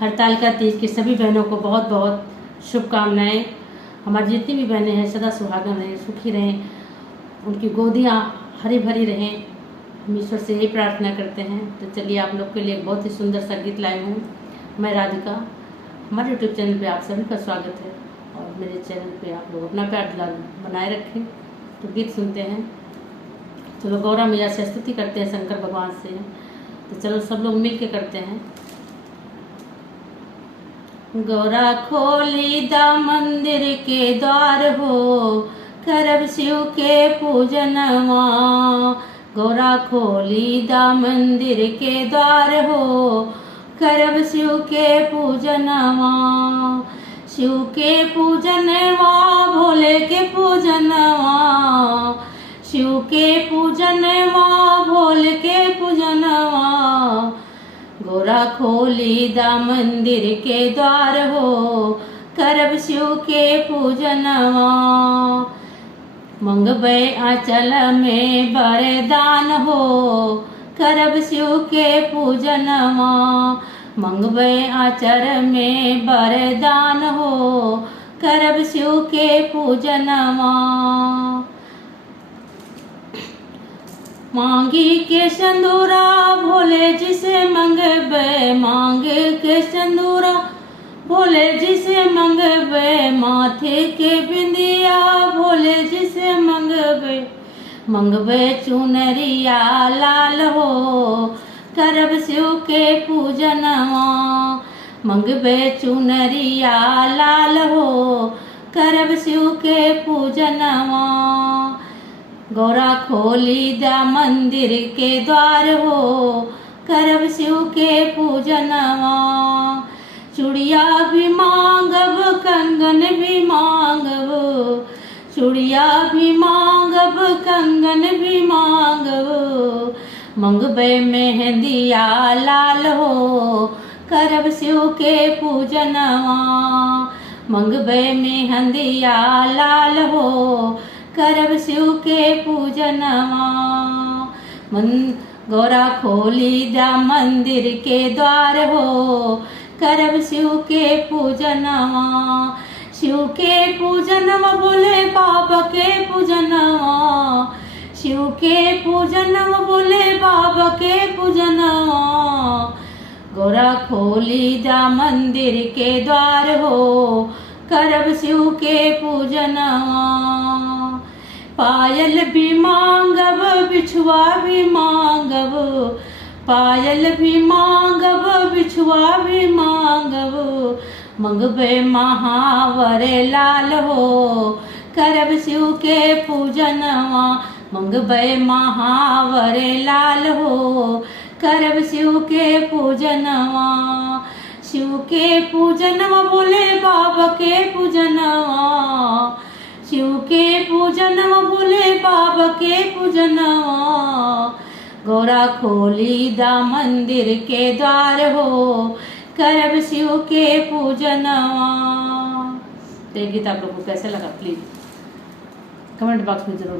हरतालिका तीज की सभी बहनों को बहुत बहुत शुभकामनाएं। हमारी जितनी भी बहनें हैं सदा सुहागन रहें, सुखी रहें, उनकी गोदियाँ हरी भरी रहें, हम ईश्वर से यही प्रार्थना करते हैं। तो चलिए आप लोग के लिए एक बहुत ही सुंदर सा गीत लाई हूँ। मैं राधिका, हमारे यूट्यूब चैनल पे आप सभी का स्वागत है और मेरे चैनल पे आप लोग अपना प्यार दुलार बनाए रखें। तो गीत सुनते हैं। चलो गौरा मैया से स्तुति करते हैं शंकर भगवान से। तो चलो सब लोग मिल के करते हैं। गौरा खोली दा मंदिर के द्वार हो, करब शिव के पूजनवा। गौरा खोली दा मंदिर के द्वार हो, करब शिव के पूजनवा। शिव के पूजनवा, भोले के पूजनवा। शिव के पूजनवा, भोले के पूजनवा। गौरा खोली दा मंदिर के द्वार हो, करब शिव के पूजनवा। मंगबै आंचल में वरदान हो, करब शिव के पूजनवा। मंगबै आंचल में वरदान हो, करब शिव के पूजनवा। मांगी के सिंदूरा, भोले जी से मंगबै। मांगे के सिंदूरा, भोले जी से मंगबै। माथे के बिंदिया, भोले जी से मंगबै। मंगबै चुनरिया लाल हो, करब शिव के पूजनवा। मंगबै चुनरिया लाल हो, करब शिव के पूजनवा। गौरा खोली दा मंदिर के द्वार हो, करब शिव के पूजनवा। चूड़िया भी मांगब, कंगन भी मांगब। चूड़िया भी मांगब, कंगन भी मांगब। मंगबै मेहंदिया लाल हो, करब शिव के पूजनवा। मंगबै मेहंदिया लाल हो, करब शिव के पूजनवा। गौरा खोली दा मंदिर के द्वार हो, करब शिव के पूजनवा। शिव के पूजनवा, बोले बाबा के पूजनवा। शिव के पूजनवा, बोले बाबा के पूजनवा। गौरा खोली दा मंदिर के द्वार हो, करब शिव के पूजनवा। पायल भी मांगब, बिछुआ भी मांगब। पायल भी मांगब, बिछुआ भी मांगब। मंगबै महावर लाल हो, करब शिव के पूजनवा। मंगबै महावर लाल हो, करब शिव के पूजनवा। शिव के पूजनवा, बोले बाबा के पूजनवा। शिव के पूजनवा, बोले बाबा के पूजनवा। गौरा खोली दा मंदिर के द्वार हो, करब शिव के पूजनवा। तो ये गीत आप लोगों को कैसे लगा प्लीज कमेंट बॉक्स में जरूर